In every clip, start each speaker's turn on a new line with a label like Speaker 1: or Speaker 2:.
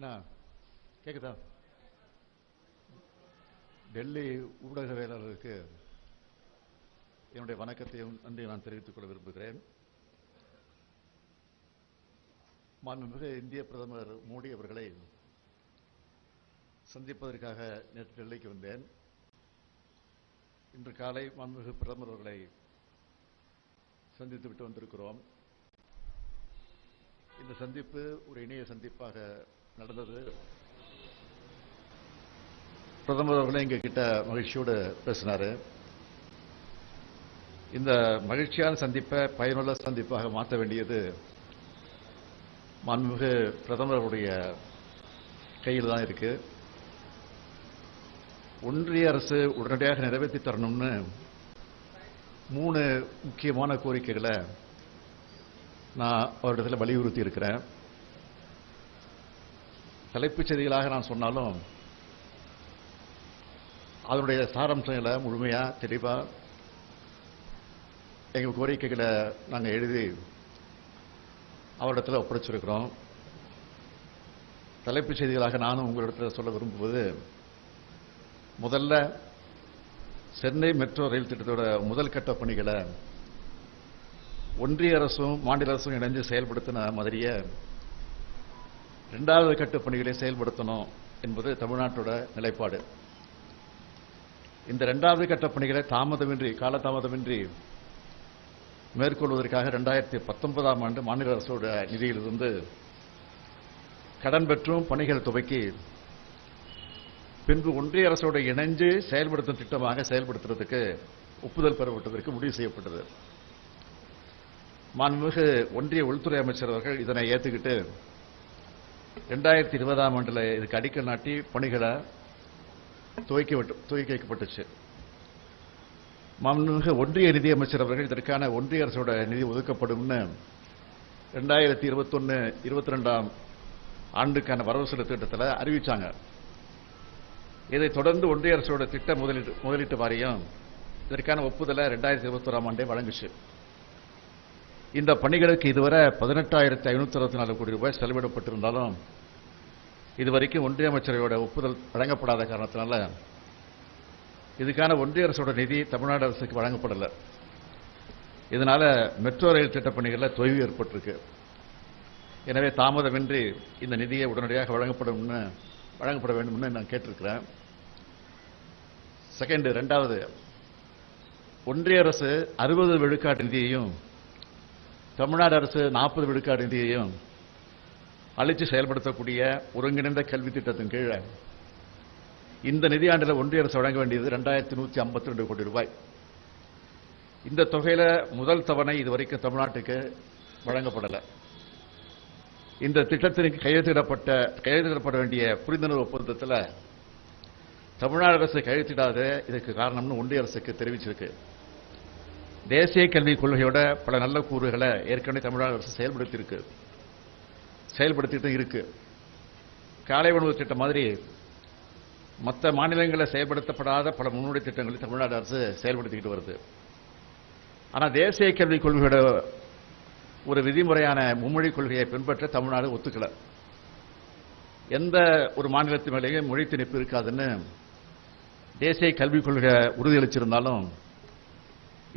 Speaker 1: என்ன கேக்குதா? டெல்லி ஊடகவியலாளருக்கு என்னுடைய வணக்கத்தையும் நன்றி நான் தெரிவித்துக் கொள்ள விரும்புகிறேன். மாண்புமிகு இந்திய பிரதமர் மோடி அவர்களை சந்திப்பதற்காக நேற்று டெல்லிக்கு வந்தேன். இன்று காலை மாண்புமிகு பிரதமர் அவர்களை சந்தித்து விட்டு வந்திருக்கிறோம். இந்த சந்திப்பு ஒரு இணைய சந்திப்பாக நடந்தது. பிரதமர் அவர்களே எங்க கிட்ட மகிழ்ச்சியோடு பேசினாரு. இந்த மகிழ்ச்சியான சந்திப்பை பயனுள்ள சந்திப்பாக மாற்ற வேண்டியது மாண்புமிகு பிரதமருடைய கையில் தான் இருக்கு. ஒன்றிய அரசு உடனடியாக நிறைவேற்றி தரணும்னு மூணு முக்கியமான கோரிக்கைகளை நான் அவரிடத்தில் வலியுறுத்தி இருக்கிறேன் தலைப்புச் செய்திகளாக நான் சொன்னாலும் அதனுடைய சாராம்சங்களை முழுமையாக தெளிவாக எங்கள் கோரிக்கைகளை நாங்கள் எழுதி அவரிடத்தில் ஒப்படைச்சிருக்கிறோம். தலைப்புச் செய்திகளாக நானும் உங்களிடத்தில் சொல்ல விரும்புவது முதல்ல சென்னை மெட்ரோ ரயில் திட்டத்தோட முதல் கட்ட பணிகளை ஒன்றிய அரசும் மாநில அரசும் இணைந்து செயல்படுத்தின மாதிரியே இரண்டாவது கட்ட பணிகளை செயல்படுத்தணும் என்பது தமிழ்நாட்டோட நிலைப்பாடு. இந்த இரண்டாவது கட்ட பணிகளை தாமதமின்றி காலதாமதமின்றி மேற்கொள்வதற்காக இரண்டாயிரத்தி பத்தொன்பதாம் ஆண்டு மாநில அரசோட நிதியிலிருந்து கடன் பெற்றும் பணிகள் துவக்கி பின்பு ஒன்றிய அரசோட இணைஞ்சு செயல்படுத்தும் திட்டமாக செயல்படுத்துறதுக்கு ஒப்புதல் பெறப்பட்டதற்கு முடிவு செய்யப்பட்டது. மாண்புமிகு ஒன்றிய உள்துறை அமைச்சர் அவர்கள் இதனை ஏற்றுக்கிட்டு ரெண்டாயிரத்தி இருபதாம் ஆண்டுல இதுக்கு அடிக்கல் நாட்டி பணிகளை துவக்கி துவக்கி வைக்கப்பட்டுச்சு. மாண்புமிகு ஒன்றிய நிதி அமைச்சர் அவர்கள் இதற்கான ஒன்றிய அரசோட நிதி ஒதுக்கப்படும்னு ரெண்டாயிரத்தி இருபத்தொன்னு இருபத்தி ரெண்டாம் ஆண்டுக்கான வரவு செலவு திட்டத்தில் அறிவிச்சாங்க. இதை தொடர்ந்து ஒன்றிய அரசோட திட்ட முதலீட்டு முதலீட்டு வாரியம் இதற்கான ஒப்புதலை ரெண்டாயிரத்தி இருபத்தோராம் ஆண்டே வழங்குச்சு. இந்த பணிகளுக்கு இதுவரை பதினெட்டாயிரத்தி ஐநூத்தி அறுபத்தி நாலு கோடி ரூபாய் செலவிடப்பட்டிருந்தாலும் இதுவரைக்கும் ஒன்றிய அமைச்சரையோட ஒப்புதல் வழங்கப்படாத காரணத்தினால இதுக்கான ஒன்றிய அரசோட நிதி தமிழ்நாடு அரசுக்கு வழங்கப்படலை. இதனால மெட்ரோ ரயில் திட்டப் பணிகளில் தொய்வு ஏற்பட்டிருக்கு. எனவே தாமதமின்றி இந்த நிதியை உடனடியாக வழங்கப்படும்னு வழங்கப்பட வேண்டும்னு நான் கேட்டிருக்கிறேன். செகண்டு ரெண்டாவது ஒன்றிய அரசு அறுபது விழுக்காட்டு நிதியையும் தமிழ்நாடு அரசு நாற்பது விழுக்காடு நிதியையும் அழிச்சு செயல்படுத்தக்கூடிய ஒருங்கிணைந்த கல்வி திட்டத்தின் கீழே இந்த நிதியாண்டில் ஒன்றிய அரசு வழங்க வேண்டியது ரெண்டாயிரத்தி நூத்தி ஐம்பத்தி ரெண்டு கோடி ரூபாய். இந்த தொகையில முதல் தவணை இதுவரைக்கும் தமிழ்நாட்டுக்கு வழங்கப்படலை. இந்த திட்டத்திற்கு கையெழுத்திடப்பட்ட கையெழுத்திடப்பட வேண்டிய புரிந்துணர்வு ஒப்பந்தத்தில் தமிழ்நாடு அரசு கையெழுத்திடாத இதுக்கு காரணம்னு ஒன்றிய அரசுக்கு தெரிவிச்சிருக்கு. தேசிய கல்விக் கொள்கையோட பல நல்ல கூறுகளை ஏற்கனவே தமிழக அரசு செயல்படுத்தியிருக்கு. செயல்படுத்திட்டு இருக்கு. காலை உணவு திட்டம் மாதிரி மற்ற மாநிலங்களில் செயல்படுத்தப்படாத பல முன்னோடி திட்டங்களை தமிழ்நாடு அரசு செயல்படுத்திக்கிட்டு வருது. ஆனால் தேசிய கல்விக் கொள்கையோட ஒரு விதிமுறையான மும்மொழி கொள்கையை பின்பற்ற தமிழ்நாடு ஒத்துக்கல. எந்த ஒரு மாநிலத்து மேலேயும் மொழி திணிப்பு இருக்காதுன்னு தேசிய கல்விக் கொள்கை உறுதியளிச்சிருந்தாலும்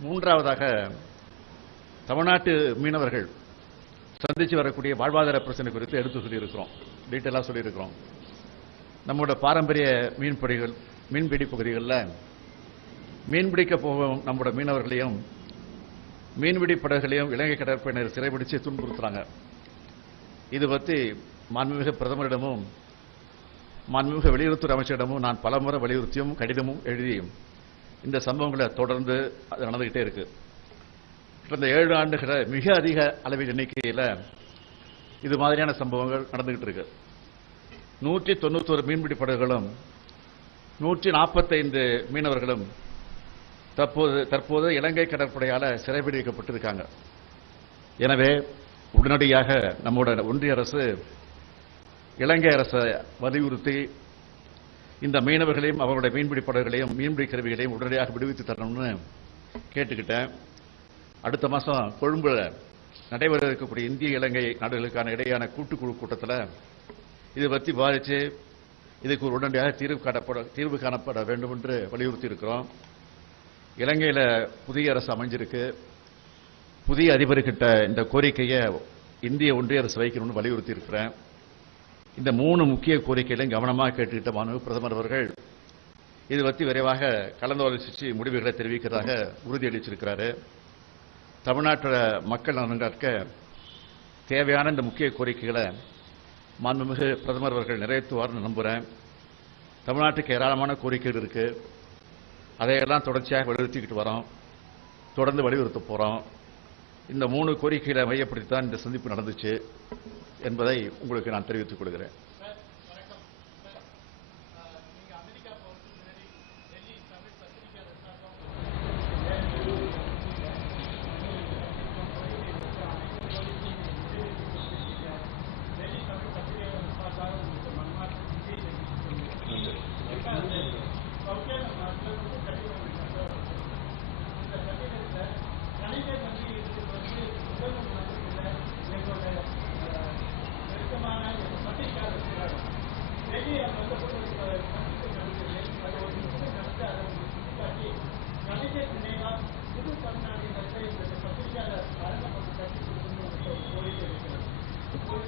Speaker 1: மூன்றாவதாக தமிழ்நாட்டு மீனவர்கள் சந்திச்சு வரக்கூடிய வாழ்வாதார பிரச்சனை குறித்து எடுத்து சொல்லியிருக்கிறோம். டீட்டெயிலாக சொல்லியிருக்கிறோம். நம்மளோட பாரம்பரிய மீன்பிடிகள் மீன்பிடி பகுதிகளில் மீன்பிடிக்க போகும் நம்மளோட மீனவர்களையும் மீன்பிடி படகுகளையும் இலங்கை கடற்படையினர் சிறைபிடித்து துன்புறுத்துறாங்க. இது பற்றி மாண்புமிகு பிரதமரிடமும் மாண்புமிகு வெளியுறவுத்துறை அமைச்சரிடமும் நான் பலமுறை வலியுறுத்தியும் கடிதமும் எழுதியும் இந்த சம்பவங்களை தொடர்ந்து அது நடந்துகிட்டே இருக்கு. கடந்த ஏழு ஆண்டுகளை மிக அதிக அளவில் எண்ணிக்கையில்
Speaker 2: இது மாதிரியான சம்பவங்கள் நடந்துகிட்டு இருக்கு. நூற்றி தொண்ணூத்தொரு மீன்பிடி படகுகளும் நூற்றி நாற்பத்தைந்து மீனவர்களும் தற்போது தற்போது இலங்கை கடற்படையால் சிறைபிடிக்கப்பட்டிருக்காங்க எனவே உடனடியாக நம்முடைய ஒன்றிய அரசு இலங்கை அரசை வலியுறுத்தி இந்த மீனவர்களையும் அவருடைய மீன்பிடி படகுகளையும் மீன்பிடி கருவிகளையும் உடனடியாக விடுவித்து தரணும்னு கேட்டுக்கிட்டேன். அடுத்த மாதம் கொழும்புல நடைபெற இருக்கக்கூடிய இந்திய இலங்கை நாடுகளுக்கான இடையான கூட்டுக்குழு கூட்டத்தில் இதை பற்றி விவாதித்து இதுக்கு ஒரு உடனடியாக தீர்வு காணப்பட தீர்வு காணப்பட வேண்டும் என்று வலியுறுத்தி இருக்கிறோம் இலங்கையில் புதிய அரசு அமைஞ்சிருக்கு. புதிய அதிபர்கிட்ட இந்த கோரிக்கையை இந்திய ஒன்றிய அரசு வைக்கணும்னு வலியுறுத்தி இருக்கிறேன் இந்த மூணு முக்கிய கோரிக்கைகளையும் கவனமாக கேட்டுக்கிட்ட மாணவ பிரதமர் அவர்கள் இது பற்றி விரைவாக கலந்தாலோசித்து முடிவுகளை தெரிவிக்கிறதாக உறுதியளிச்சிருக்கிறாரு தமிழ்நாட்டோட மக்கள் நலன்காக்க தேவையான இந்த முக்கிய கோரிக்கைகளை மாண்புமிகு பிரதமர் அவர்கள் நிறைவேற்றுவார்னு நம்புகிறேன் தமிழ்நாட்டுக்கு ஏராளமான கோரிக்கைகள் இருக்குது அதையெல்லாம் தொடர்ச்சியாக வலியுறுத்திக்கிட்டு வரோம். தொடர்ந்து வலியுறுத்த போகிறோம் இந்த மூணு கோரிக்கைகளை மையப்படுத்தி தான் இந்த சந்திப்பு நடந்துச்சு. என்பதை உங்களுக்கு நான் தெரிவித்துக் கொள்கிறேன்.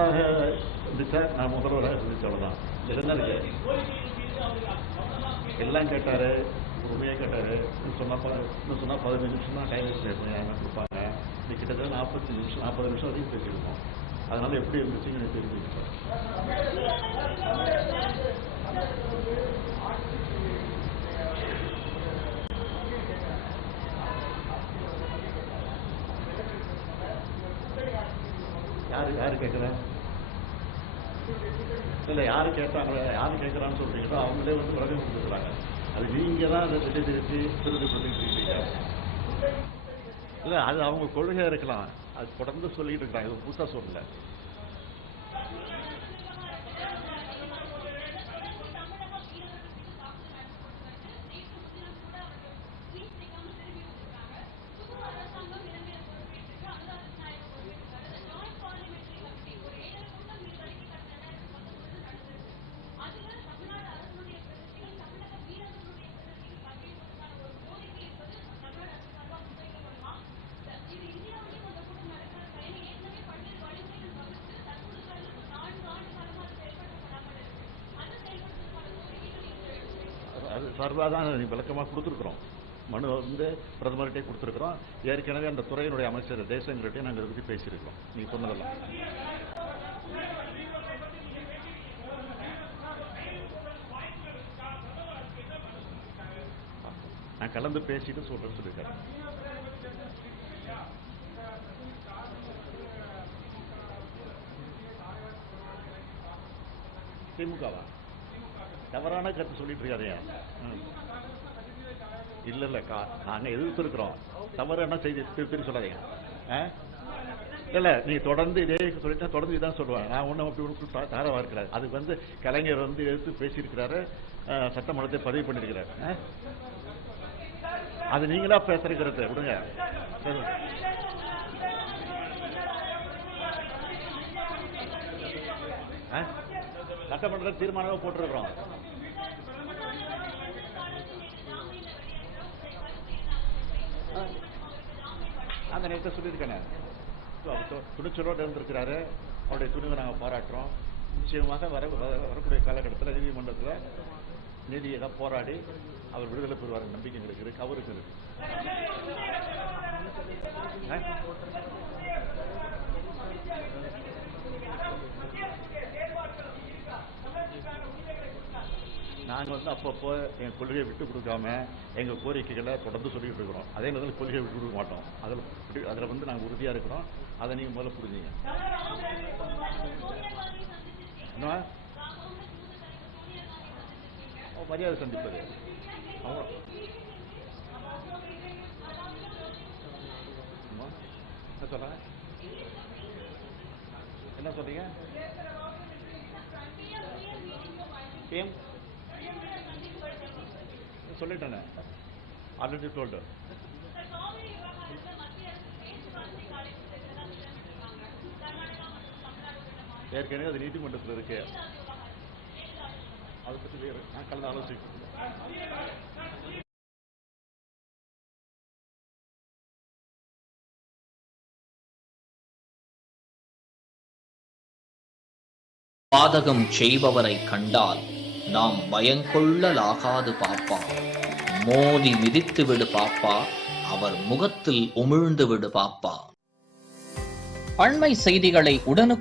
Speaker 2: பிரதமராக இருந்துச்சா நான் முதல்வராக இருந்துச்சு அவ்வளோதான் என்ன எல்லாம் கேட்டாரு உண்மையாக கேட்டாரு இன்னும் சொன்னா இன்னும் சொன்னால் பதினஞ்சு நிமிஷம் தான் டைம் பேசுறேன் கொடுப்பாங்க இது கிட்டத்தட்ட நாற்பத்தஞ்சு நிமிஷம் நாற்பது நிமிஷம் வரைக்கும் பேசியிருக்கோம் அதனால எப்படி இருந்துச்சுன்னு எனக்கு தெரிஞ்சுக்கிட்டேன் யாரு யாரு கேட்குறேன் இல்லை யாரு கேட்டாங்களோ யாரு கேட்குறான்னு சொல்றீங்களோ அவங்களே வந்து விளக்கம் கொடுத்துருக்காங்க அது நீங்க தான் அதை திட்டி திருத்தி திருத்தி சொல்லிட்டு இருக்கீங்க இல்லை அது அவங்க கொள்கையா இருக்கலாம். அது தொடர்ந்து சொல்லிட்டு இருக்காங்க. இது புதுசா சொல்லல. சார்பாக தான் விளக்கமாக கொடுத்துருக்குறோம்.
Speaker 1: மனு வந்து பிரதமர்கிட்டே கொடுத்துருக்குறோம். ஏற்கனவே அந்த துறையினுடைய அமைச்சர் தேசங்கிட்டே நாங்கள் இதை பற்றி பேசியிருக்கோம் நீங்கள் சொன்னதெல்லாம். நான் கலந்து பேசிட்டு சொல்றேன்னு சொல்லியிருக்கேன் திமுகவா? தவறான கருத்து சொல்லிட்டு இருக்காதே ம். இல்ல இல்ல கா நாங்க எதிர்த்து இருக்கிறோம் தவறான செய்தி திரு திரு சொல்லாதீங்க. ஆ? இல்ல நீங்க தொடர்ந்து இதே சொல்லிட்டா தொடர்ந்து இதான் சொல்லுவாங்க நான் ஒண்ணும் அப்படி ஒன்று தாரவா இருக்கிறாரு அதுக்கு வந்து கலைஞர் வந்து எதிர்த்து பேசியிருக்கிறாரு. சட்டமன்றத்தை பதிவு பண்ணியிருக்கிறாரு? அது நீங்களா பேசுறது விடுங்க? சட்டமன்ற தீர்மானமே போட்டிருக்கிறோம். அந்த நேரத்தை சொல்லியிருக்கேன். து- துணிச்சலோடு இருந்திருக்கிறாரு அவருடைய துணிவை நாங்கள் பாராட்டுறோம். நிச்சயமாக வர வர- வரக்கூடிய காலகட்டத்தில் நீதிமன்றத்தில் நீதியாக போராடி அவர் விடுதலை பெறுவார் நம்பிக்கை எங்களுக்கு இருக்கு. அவருக்கு இருக்கு. நாங்கள் வந்து அப்பப்போ எங்கள் கொள்கையை விட்டு கொடுக்காம எங்கள் கோரிக்கைகளை தொடர்ந்து சொல்லிட்டு இருக்கிறோம். அதே நேரத்தில் கொள்கையை விட்டு கொடுக்க மாட்டோம். அதில் அதில் வந்து நாங்கள் உறுதியாக இருக்கிறோம். அதை நீங்கள் முதல்ல புரிஞ்சுங்க. என்ன மரியாதை சந்திப்பது. என்ன சொல்ல என்ன சொல்றீங்க? ஏன் சொல்லிட்டேனே. ஆல்ரெடி டோல்டு ஏற்கனவே அது நீதிமன்றத்தில் இருக்கு. அதை பற்றி வேறு நான் கலந்து ஆலோசிக்கிறேன்
Speaker 3: பாதகம் செய்பவரை கண்டால் நாம் பயங்கொள்ளலாகாது பாப்பா. மோதி மிதித்து விடு பாப்பா. அவர் முகத்தில் உமிழ்ந்து விடு பாப்பா. அண்மை செய்திகளை உடனுக்குடன்